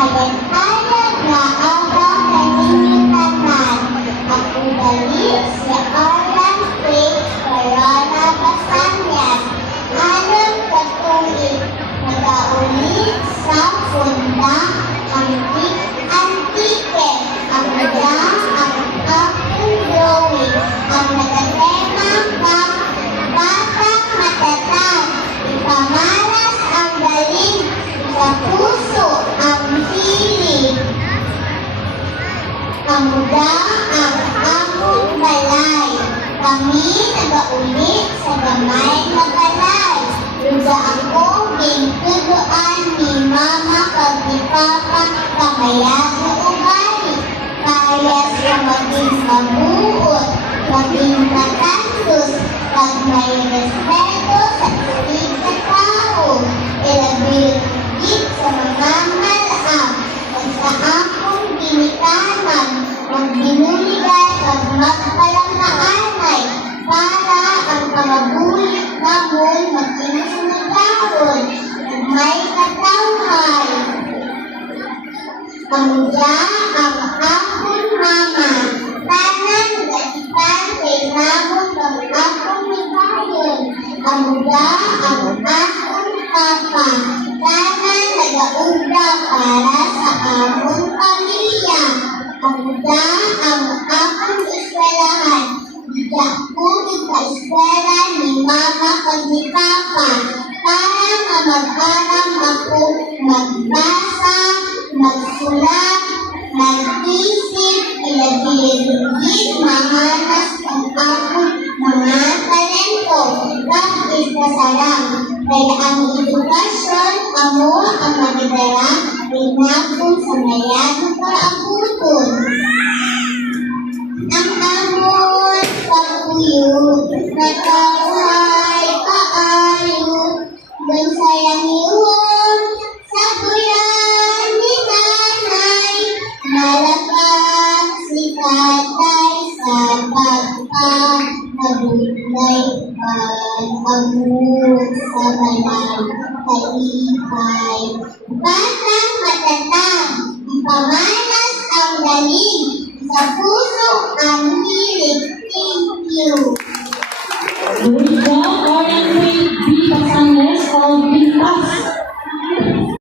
Hayag-hayag nga abang nanimitanan, ako dali si Orlang Quick Corona Basanyan. Alam katuig, nagaulit sa funda, antike, ang mula, ang akong drawing, ang nagatema ka, batang matatag, ipamalas ang galing, sa puso ang hilig. Ang muda ang akong balay, kami nagaulit sa gamay na balay. Luga ako, gintuduan ni mama kag ni papa, kamayag na ugali. Kaya sa maging mabuot, maging matandos, pag may respeto sa tuwing na tao. Ilabir-bit sa mga malaam, kung sa akong ginikanan, magbinuligan pag magpalangaanay, para ang pamabulit namun magkinusunod-daron, kung may katawhay. Pamudya ang akong mama, tanan gatikan kay namon ang akong higayon. Pamudya ang akong papa, tanan nagaugda para sa among pamilya. Pamudya ang akong eskwelahan, bigya ko ika-eskwela ni mama kag ni papa, para mag-aram ako magbasa, magsulat, mag-isip, ilagay-ligid, mamanas ang akong mga talento. Bakit kasalang? Kaya ang edukasyon, amo ang magdala, rinakong sa mayagong paabuton. Ang amon pagpuyod, natawhay paayo, bansayang iyon, sa buyan ni nanay, malakas si tatay sa pagpapagulay, pag-amot sa balang kaibay. Batang matatag, ipamalas ang galing, sa puso ang